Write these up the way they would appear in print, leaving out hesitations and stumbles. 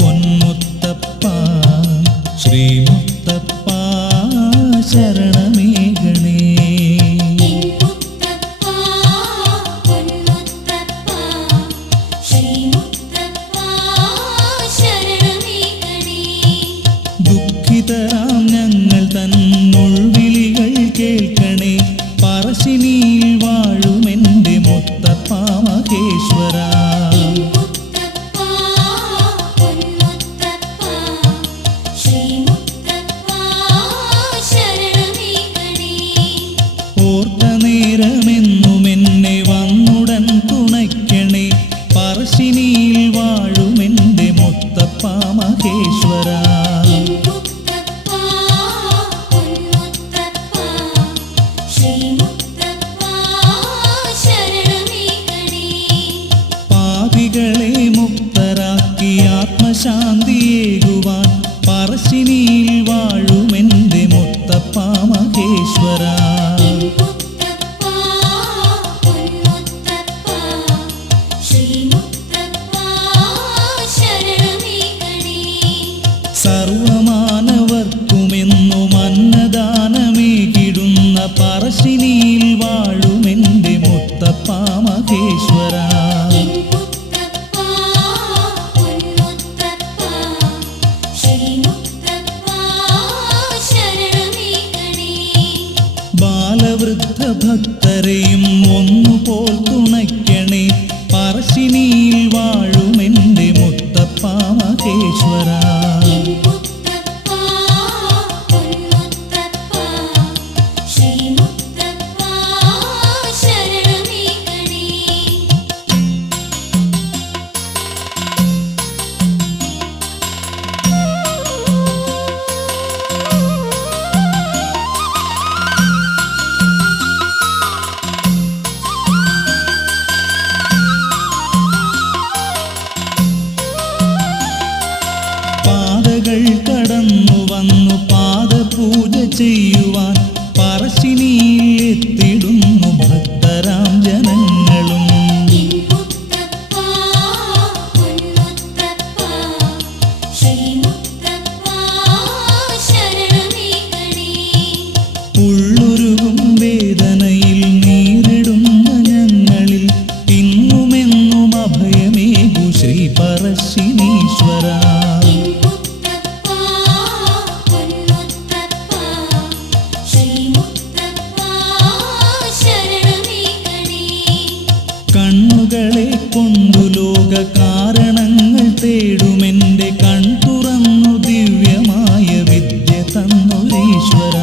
പൊന്മുത്തപ്പ ശ്രീമുത്തപ്പ ശരണമേകണേ. ദുഃഖിതരാം ഞങ്ങൾ തന്നുൾവിളികൾ കേൾക്കണേ. പറശ്ശിനിയിൽ വാഴുമെൻ്റെ മുത്തപ്പ മഹേശ്വര. ഓർത്ത നേരമെന്നും എന്നെ വന്നുടൻ തുണയ്ക്കണേ. പറശ്ശിനിയിൽ വാഴുമെൻ്റെ മുത്തപ്പ മഹേശ്വര. പാപികളെ മുക്തരാക്കി ആത്മശാന്തിയേകുവാൻ പറശ്ശിനിയിൽ വാഴുമെൻ്റെ മുത്തപ്പ മഹേശ്വര. സർവമാനവർക്കുമെന്നും അന്നദാനമേകിടുന്ന പറശ്ശിനിയിൽ വാഴുമെൻ്റെ മുത്തപ്പ മഹേശ്വര. ബാലവൃദ്ധ ഭക്തരെയും ഒന്നുപോൽ തുണയ്ക്കണേ. പറശ്ശിനിയിൽ വാഴുമെൻ്റെ മുത്തപ്പ മഹേശ്വര. പാതകൾ കടന്നു വന്നു പാദപൂജ ചെയ്യുവാൻ പറശ്ശിനിയിൽ എത്തിടുന്നു ഭക്തരാം ജനങ്ങളും. ഉള്ളുരുകും വേദനയിൽ നീറിടുന്ന ഞങ്ങളിൽ ഇന്നുമെന്നും അഭയമേകു ശ്രീ പറശ്ശിനീശ്വര. കണ്ണുകളെ കൊണ്ടു ലോക കാരണങ്ങൾ തേടുമെൻ്റെ കൺ തുറന്നു ദിവ്യമായ വിദ്യ തന്നൊരീശ്വര.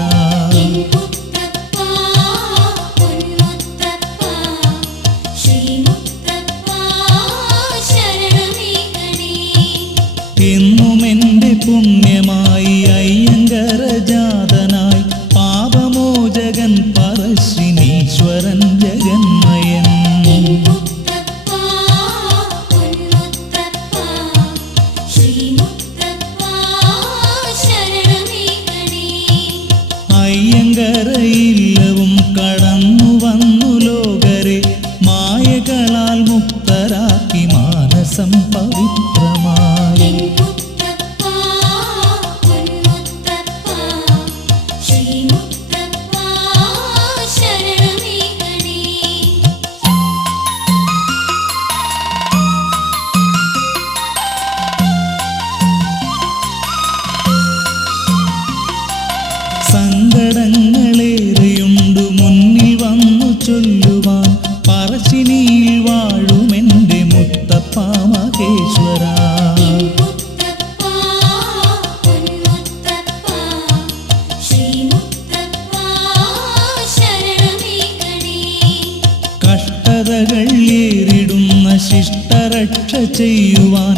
എന്നും എൻ്റെ പുണ്യമായി അയ്യങ്കര ജാതനായി പാപമോചകൻ പറശ്ശിനീശ്വരൻ ജഗന്മയൻ. അയ്യങ്കരയില്ലവും കടന്നു വന്നു ലോകരെ മായകളാൽ മുക്തരാക്കി മാനസം പവിത്രമായി. സങ്കടങ്ങളേറെയുണ്ടു മുന്നിൽ വന്നു ചൊല്ലുവാൻ പറശ്ശിനിയിൽ വാഴുമെൻ്റെ മുത്തപ്പ മഹേശ്വര. കഷ്ടതകൾ ഏറിടുന്ന ശിഷ്ടരക്ഷ ചെയ്യുവാൻ